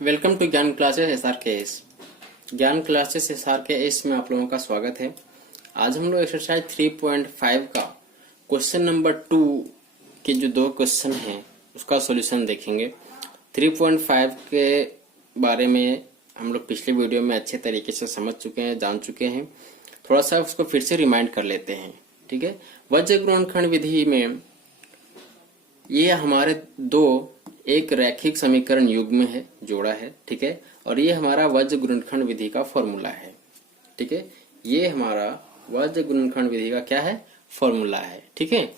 Welcome to ज्ञान classes SRKS। ज्ञान classes SRKS में आप लोगों का स्वागत है। आज हम लोग एक्सरसाइज 3.5 का क्वेश्चन नंबर 2 के जो दो क्वेश्चन हैं उसका सॉल्यूशन देखेंगे। 3.5 के बारे में हम लोग पिछले वीडियो में अच्छे तरीके से समझ चुके हैं, जान चुके हैं। थोड़ा सा उसको फिर से रिमाइंड कर लेते हैं। ठीक है, वज्र गुणनखंड विधि में ये हमारे दो एक रैखिक समीकरण युग्म है, जोड़ा है। ठीक है, और ये हमारा वज्र गुणनखंड विधि का फॉर्मूला है। ठीक है, ये हमारा वज्र गुणनखंड विधि का क्या है, फॉर्मूला है। ठीक है,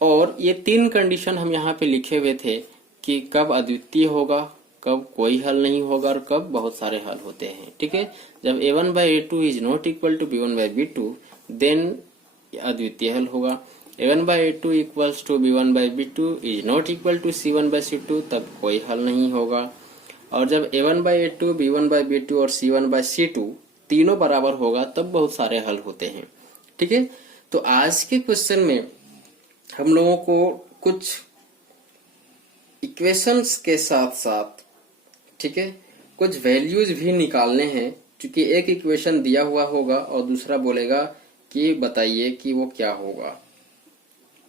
और ये तीन कंडीशन हम यहाँ पे लिखे हुए थे कि कब अद्वितीय होगा, कब कोई हल नहीं होगा और कब बहुत सारे हल होते हैं। ठीक है, जब a1/a2 is not equal to b1/b2 then अद्वितीय हल होगा। a1/a2 equals to b1/b2 is not equal to c1/c2 तब कोई हल नहीं होगा। और जब a1/a2 b1/b2 और c1/c2 तीनों बराबर होगा तब बहुत सारे हल होते हैं। ठीक है, तो आज के क्वेश्चन में हम लोगों को कुछ इक्वेशंस के साथ साथ ठीक है कुछ वैल्यूज भी निकालने हैं, क्योंकि एक इक्वेशन दिया हुआ होगा और दूसरा बोलेगा कि बताइए कि वो क्या होगा।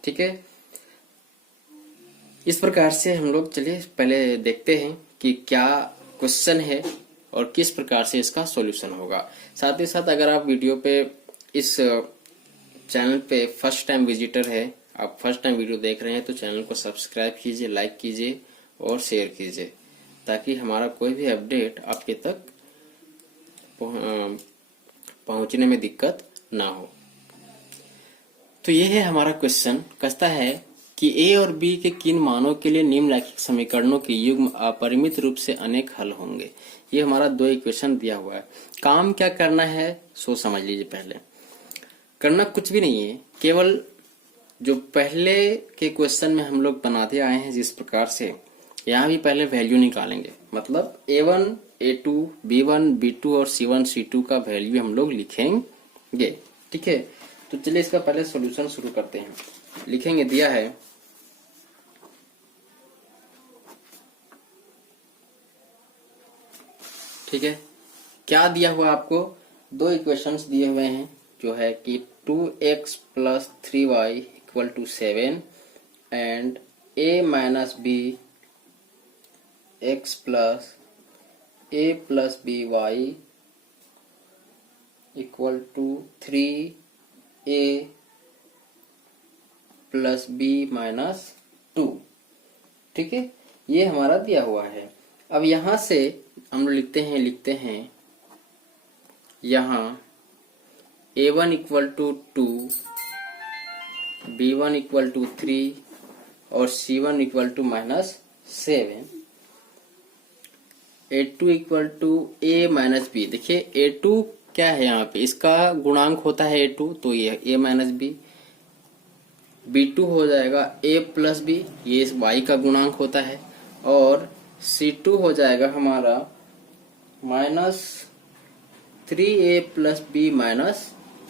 ठीक है, इस प्रकार से हम लोग चलिए पहले देखते हैं कि क्या क्वेश्चन है और किस प्रकार से इसका सॉल्यूशन होगा। साथ ही साथ अगर आप वीडियो पे इस चैनल पे फर्स्ट टाइम विजिटर है, आप फर्स्ट टाइम वीडियो देख रहे हैं तो चैनल को सब्सक्राइब कीजिए, लाइक कीजिए और शेयर कीजिए, ताकि हमारा कोई भी अपडेट आपके तक पहुंचने में दिक्कत ना हो। तो ये है हमारा क्वेश्चन। कहता है कि ए और बी के किन मानों के लिए निम्नलिखित समीकरणों के युग्म अपरिमित रूप से अनेक हल होंगे। ये हमारा दो इक्वेशन दिया हुआ है। काम क्या करना है सो समझ लीजिए। पहले करना कुछ भी नहीं है, केवल जो पहले के क्वेश्चन में हम लोग बनाते आए हैं जिस प्रकार से, यहाँ भी पहले वैल्यू निकालेंगे। मतलब a1, a2, b1, b2 और c1, c2 का वैल्यू हम लोग लिखेंगे। ठीक है, तो चलिए इसका पहले सॉल्यूशन शुरू करते हैं। लिखेंगे, दिया है ठीक है, क्या दिया हुआ आपको, दो इक्वेशंस दिए हुए हैं जो है कि 2x + 3y = 7 and a - b x + a + by = 3a + b - 2। ठीक है, ये हमारा दिया हुआ है। अब यहां से हम लोग लिखते हैं यहाँ a1 = 2, b1 = 3 और c1 = -7, a2 = a - b। देखिए a2 क्या है, यहाँ पे इसका गुणांक होता है a2, तो ये a - b। b2 हो जाएगा a + b, ये इस y का गुणांक होता है। और c2 हो जाएगा हमारा -3a + b -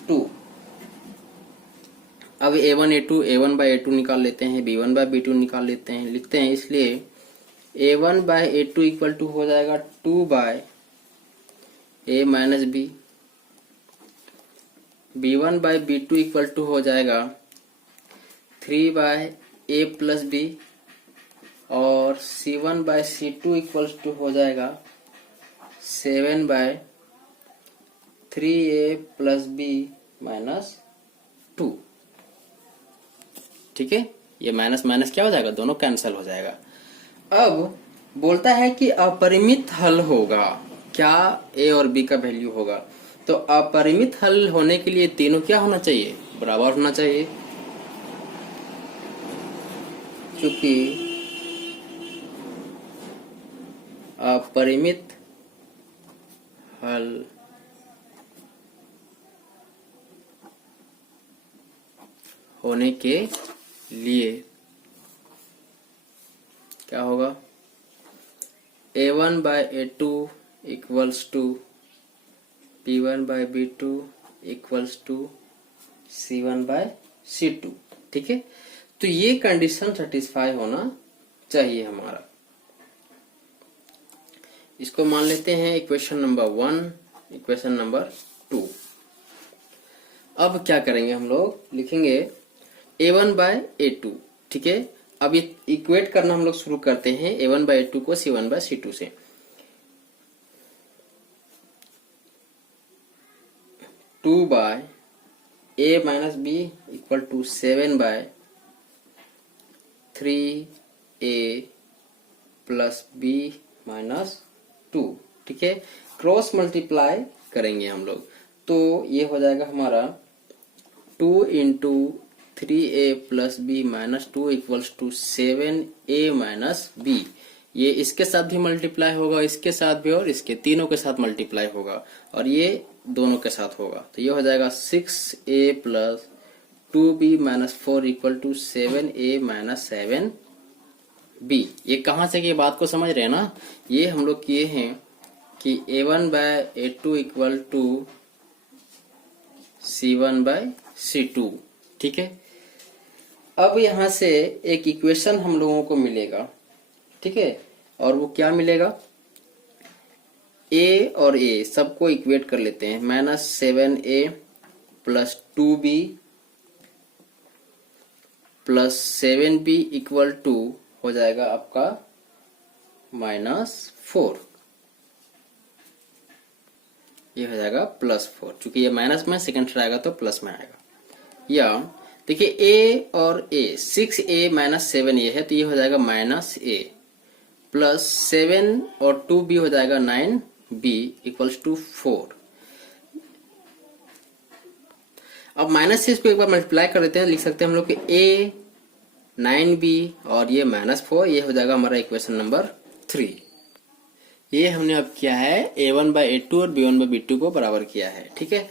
2। अब a1 a2 a1/a2 निकाल लेते हैं, b1/b2 निकाल लेते हैं, लिखते हैं। इसलिए a1/a2 = हो जाएगा 2/a - b, b1/b2 = हो जाएगा 3/a + b और c1/c2 = हो जाएगा 7/3a + b - 2। ठीक है, ये माइनस माइनस क्या हो जाएगा, दोनों कैंसिल हो जाएगा। अब बोलता है कि अपरिमित हल होगा, क्या a और b का वैल्यू होगा। तो अपरिमित हल होने के लिए तीनों क्या होना चाहिए, बराबर होना चाहिए। क्योंकि अपरिमित हल होने के लिए क्या होगा, a1/a2 = b1/b2 = c1/c2। ठीक है, तो ये कंडीशन सेटिस्फाई होना चाहिए हमारा। इसको मान लेते हैं इक्वेशन नंबर 1, इक्वेशन नंबर 2। अब क्या करेंगे हम लोग, लिखेंगे a1 बाय a2। ठीक है, अब ये इक्वेट करना हम लोग शुरू करते हैं a1 बाय a2 को c1 बाय c2 से। 2 by a minus b equal to 7 by 3a plus b minus 2। ठीक है, क्रॉस मल्टीप्लाई करेंगे हम लोग, तो ये हो जाएगा हमारा 2 into 3a plus B minus 2 equals to 7a minus B. ये इसके साथ भी मल्टीप्लाई होगा, इसके साथ भी, और इसके तीनों के साथ मल्टीप्लाई होगा, और ये दोनों के साथ होगा। तो ये हो जाएगा 6a plus 2b minus 4 equal to 7a minus 7b। ये कहाँ से की बात को समझ रहे हैं ना, ये हम लोग किए हैं कि a1 bye a2 equal to c1 bye c2। ठीक है, अब यहां से एक इक्वेशन हम लोगों को मिलेगा। ठीक है, और वो क्या मिलेगा, a और a सबको इक्वेट कर लेते हैं, minus 7a plus 2b plus 7b equal to हो जाएगा आपका -4। ये हो जाएगा +4, चूंकि ये माइनस में सेकंड आएगा तो प्लस में आएगा। या देखिए a और a 6a माइनस 7 ये है, तो ये हो जाएगा -a प्लस 7 और 2b हो जाएगा 9b इक्वल्स टू 4। अब माइनस से इसको एक बार मल्टीप्लाई कर देते हैं, लिख सकते हैं हम लोग कि a 9b और ये -4, ये हो जाएगा हमारा इक्वेशन नंबर 3। ये हमने अब किया है a1 बाय a2 और b1 बाय b2 को बराबर किया है। ठीक है,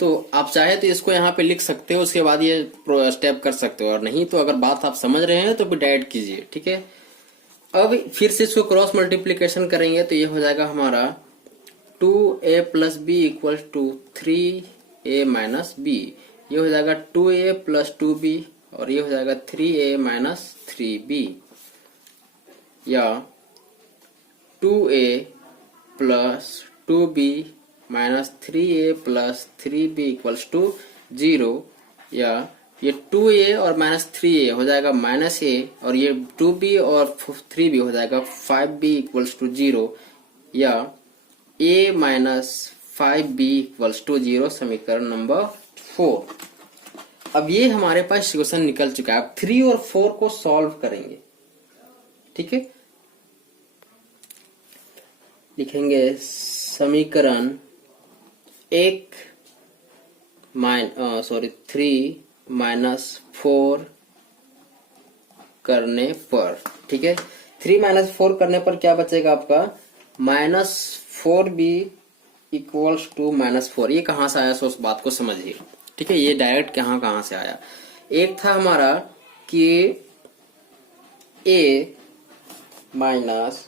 तो आप चाहे तो इसको यहाँ पे लिख सकते हो, उसके बाद ये स्टेप कर सकते हो, और नहीं तो अगर बात आप समझ रहे हैं तो फिर डायरेक्ट कीजिए। ठीक है, अब फिर से इसको क्रॉस मल्टीप्लीकेशन करेंगे, तो ये हो जाएगा हमारा 2a plus B equal to 3a minus B. ये हो जाएगा 2a प्लस 2b और ये हो जाएगा 3a माइनस 3b। या 2a plus 2b minus 3a plus 3b equals to 0। या ये 2a और माइनस 3a हो जाएगा -a, और ये 2b और 3b हो जाएगा 5b इक्वल्स टू 0। या a minus 5b equals to 0, समीकरण नंबर 4। अब ये हमारे पास इक्वेशन निकल चुका है। अब 3 और 4 को सॉल्व करेंगे। ठीक है, लिखेंगे समीकरण 3 माइनस 4 करने पर। ठीक है, 3 माइनस 4 करने पर क्या बचेगा आपका, -4b इक्वल्स टू -4। ये कहां से आया, सो उस बात को समझिए। ठीक है, ये डायरेक्ट कहां से आया। एक था हमारा कि a minus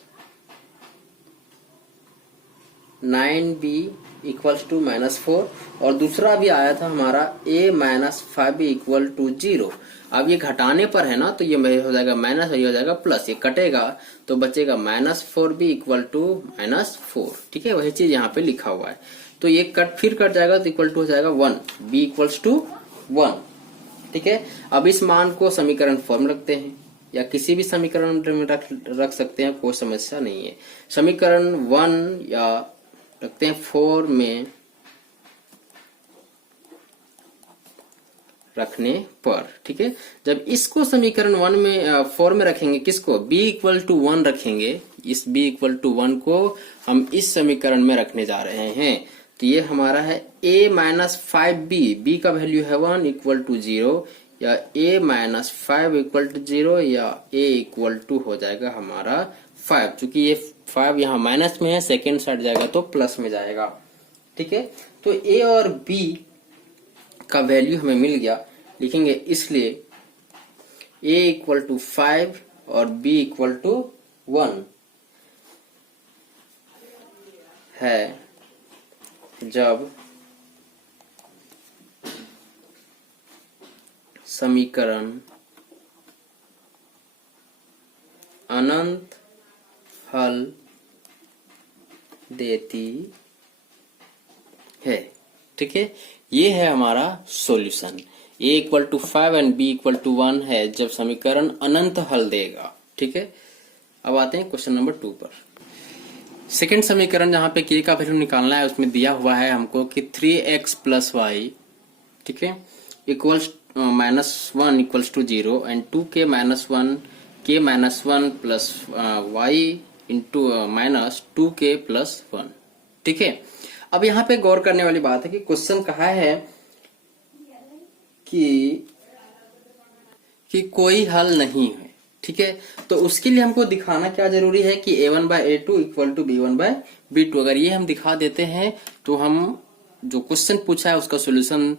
9b equals to -4, और दूसरा भी आया था हमारा a minus 5b equal to 0। अब ये घटाने पर है ना, तो ये हो जाएगा माइनस और ये हो जाएगा प्लस, ये कटेगा तो बचेगा -4b इक्वल टू -4। ठीक है, वही चीज यहाँ पे लिखा हुआ है, तो ये फिर कट जाएगा तो इक्वल टू हो जाएगा 1, b इक्वल्स टू 1। ठीक है, अब इस मान को समीकरण 4 में रखते हैं, या किसी भी समीकरण में रख सकते हैं, कोई समस्या नहीं है। समीकरण 1 या रखते हैं 4 में रखने पर। ठीक है, जब इसको समीकरण 4 में रखेंगे, किसको, b इक्वल टू 1 रखेंगे, इस b इक्वल टू 1 को हम इस समीकरण में रखने जा रहे हैं। तो ये हमारा है a माइनस 5b, b का वैल्यू है 1 इक्वल टू 0, या a माइनस 5 इक्वल टू 0, या a इक्वल टू हो जाएगा हमारा 5। चूंकि ये 5 यहाँ माइनस में है, सेकेंड साइड जाएगा तो प्लस में जाएगा। ठीक है, तो a और b का वैल्यू हमें मिल गया, लिखेंगे इसलिए a इक्वल टू 5 और b इक्वल टू 1 है जब समीकरण अनंत हल देती है। ठीक है, ये है हमारा solution. a equal to 5 and b equal to 1 है जब समीकरण अनंत हल देगा। ठीक है, अब आते हैं क्वेश्चन नंबर 2 पर। सेकंड समीकरण जहां पे k का वैल्यू निकालना है उसमें दिया हुआ है हमको कि 3x प्लस वाई, ठीक है, equals -1 equals to 0 and 2k minus one plus Y into minus 2k plus 1। ठीक है, अब यहाँ पे गौर करने वाली बात है कि क्वेश्चन कहा है कि कोई हल नहीं है। ठीक है, तो उसके लिए हमको दिखाना क्या जरूरी है कि a1/a2 इक्वल टू b1/b2। अगर ये हम दिखा देते हैं तो हम जो क्वेश्चन पूछा है उसका सॉल्यूशन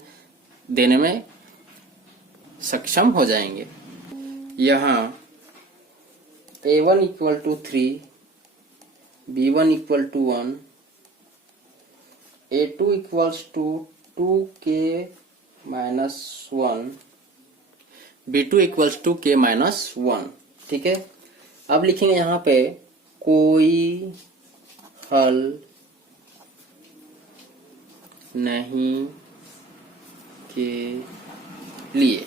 देने में सक्षम हो जाएंगे। यहाँ a1 equal to 3, b1 equal to 1, a2 equals to 2k minus 1, b2 equals to k minus 1। ठीक है, अब लिखेंगे यहाँ पे कोई हल नहीं के लिए।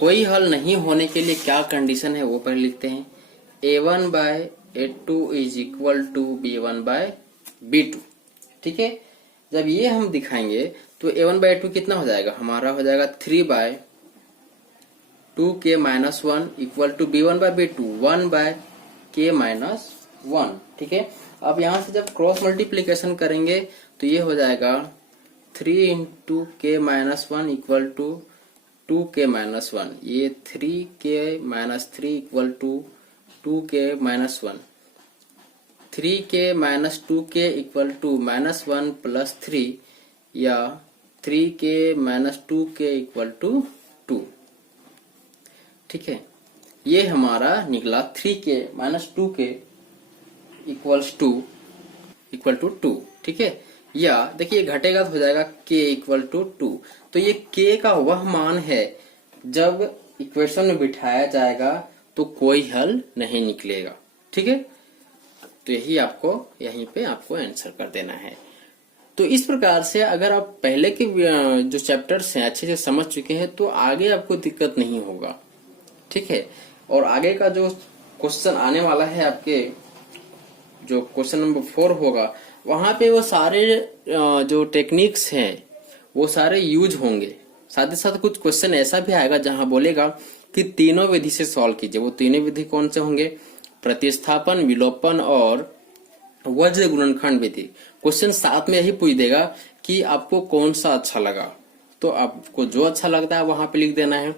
कोई हल नहीं होने के लिए क्या कंडीशन है वो पहले लिखते हैं। a1/a2 is equal to b1/b2। ठीक है, जब ये हम दिखाएंगे तो a1/a2 कितना हो जाएगा, हमारा हो जाएगा 3/2k minus 1 equal to b1/b2 1/k minus 1। ठीक है, अब यहां से जब क्रॉस मल्टीप्लीकेशन करेंगे तो ये हो जाएगा 3 into k minus 1 equal to 2k minus 1। ये 3k minus 3 equal to 2k minus 1। 3k minus 2k equal to minus 1 plus 3 या 3k minus 2k equal to 2। ठीक है, ये हमारा निकला 3k minus 2k equals to 2। ठीक है, या देखिए घटेगा तो हो जाएगा k इक्वल टू 2। तो ये k का वह मान है जब इक्वेशन में बिठाया जाएगा तो कोई हल नहीं निकलेगा। ठीक है, तो यही आपको यहीं पे आपको आंसर कर देना है। तो इस प्रकार से अगर आप पहले के जो चैप्टर्स हैं अच्छे से समझ चुके हैं तो आगे आपको दिक्कत नहीं होगा। ठीक है, और आगे का जो क्वेश्चन आने वाला है आपके जो क्वेश्चन नंबर 4 होगा वहां पे वो सारे जो टेक्निक्स हैं वो सारे यूज होंगे। साथ ही साथ कुछ क्वेश्चन ऐसा भी आएगा जहां बोलेगा कि तीनों विधि से सॉल्व कीजिए। वो तीनों विधि कौन से होंगे, प्रतिस्थापन, विलोपन और वज्र गुणनखंड विधि। क्वेश्चन साथ में यही पूछ देगा कि आपको कौन सा अच्छा लगा, तो आपको जो अच्छा लगता है वहां पे लिख देना है।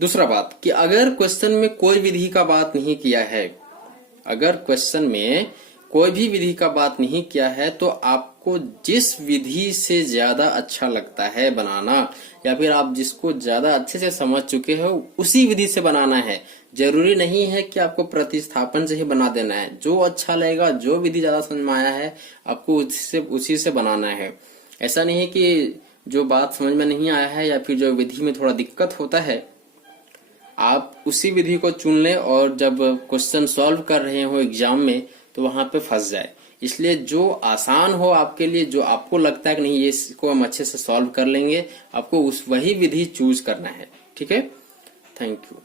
दूसरा बात कि अगर क्वेश्चन में कोई विधि का बात नहीं किया है, अगर क्वेश्चन में कोई भी विधि का बात नहीं किया है तो आपको जिस विधि से ज्यादा अच्छा लगता है बनाना या फिर आप जिसको ज्यादा अच्छे से समझ चुके हो उसी विधि से बनाना है। जरूरी नहीं है कि आपको प्रतिस्थापन से ही बना देना है। जो अच्छा लगेगा, जो विधि ज्यादा समझ में आया है आपको उसी से बनाना है। ऐसा नहीं है कि जो बात समझ में नहीं आया है या फिर जो विधि में थोड़ा दिक्कत होता है आप उसी विधि को चुन लें और जब क्वेश्चन सॉल्व कर रहे हो एग्जाम में तो वहां पे फंस जाए। इसलिए जो आसान हो आपके लिए, जो आपको लगता है कि नहीं ये इसको हम अच्छे से सॉल्व कर लेंगे, आपको वही विधि चूज करना है। ठीक है, थैंक यू।